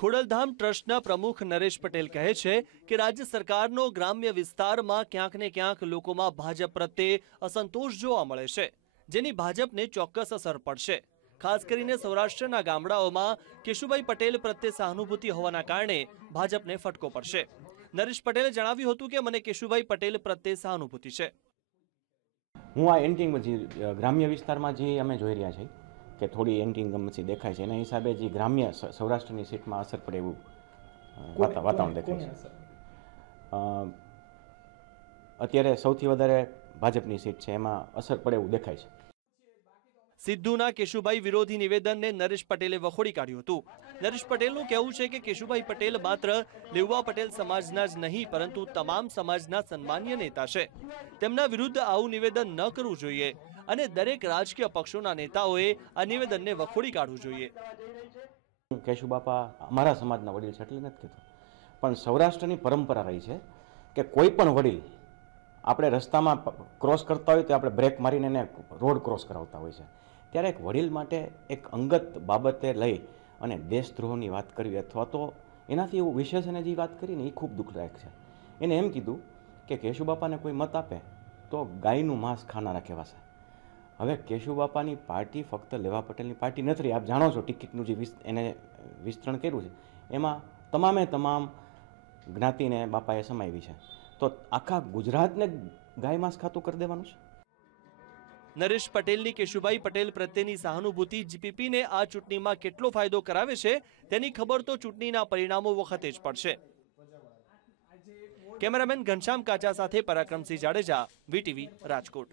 ખોડલધામ ટ્રસ્ટના પ્રમુખ નરેશ પટેલ કહે છે કે રાજ્ય સરકારનો ગ્રામ્ય વિસ્તારમાં ક્યાંક ને ક્યાંક લોકોમાં ભાજપ પ્રત્યે અસંતોષ જોવા મળે છે, જેની ભાજપને ચોક્કસ અસર પડશે. ખાસ કરીને સૌરાષ્ટ્રના ગામડાઓમાં કેશુભાઈ પટેલ પ્રત્યે સહાનુભૂતિ હોવાના કારણે ભાજપને ફટકો પડશે. નરેશ પટેલે જણાવ્યું હતું કે મને કેશુભાઈ પટેલ પ્રત્યે સહાનુભૂતિ છે. હું આ એન્ટિંગ જે ગ્રામ્ય વિસ્તારમાં જે અમે જોઈ રહ્યા છીએ કે થોડી એન્ટી ગમસી દેખાય છે. એના હિસાબે જે ગ્રામ્ય સૌરાષ્ટ્રની સીટમાં અસર પડે એવું વાતાવરણ દેખાય છે. અત્યારે સૌથી વધારે ભાજપની સીટ છે. એમાં અસર પડે એવું દેખાય છે. સિદ્ધુના કેશુભાઈ વિરોધી નિવેદનને નરેશ પટેલે વખોડી કાઢ્યું હતું. નરેશ પટેલનું કહેવું છે કે કેશુભાઈ પટેલ માત્ર લેવા પટેલ સમાજના જ નહીં પરંતુ તમામ સમાજના સન્માનીય નેતા છે. તેમના વિરુદ્ધ આવું નિવેદન ન કરવું જોઈએ. અને દરેક રાજકીય પક્ષોના નેતાઓએ આ નિવેદનને વખોડી કાઢવું જોઈએ. કેશુબાપા અમારા સમાજના વડીલ છે એટલે નથી કહેતો. પણ સૌરાષ્ટ્રની પરંપરા રહી છે કે કોઈ પણ વડીલ આપણે રસ્તામાં ક્રોસ કરતા હોય તો આપણે બ્રેક મારીને એને રોડ ક્રોસ કરાવતા હોય છે. ત્યારે એક વડીલ માટે એક અંગત બાબતે લઈ અને દેશદ્રોહની વાત કરવી અથવા તો એનાથી એવું વિશેષ એને જે વાત કરીને એ ખૂબ દુઃખદાયક છે. એને એમ કીધું કે કેશુબાપાને કોઈ મત આપે તો ગાયનું માંસ ખાનારા કહેવાશે. હવે કેશુબાપાની પાર્ટી ફક્ત લેવા પટેલની પાર્ટી નથી રહી આપ જાણો છો ટિકિટનું જે વિસ્ત એને વિસ્તરણ કર્યું છે, એમાં તમામે તમામ જ્ઞાતિને બાપાએ સમાવી છે. તો આખા ગુજરાતને ગાય માંસ ખાતું કરી દેવાનું છે? નરેશ પટેલની, કેશુભાઈ પટેલ પ્રત્યેની સહાનુભૂતિ જીપીપીને આ ચૂંટણીમાં કેટલો ફાયદો કરાવે છે, તેની ખબર તો ચૂંટણીના પરિણામો વખતે જ પડશે. કેમેરામેન ઘનશ્યામ કાચા સાથે પરાક્રમસિંહ જાડેજા, વીટીવી રાજકોટ.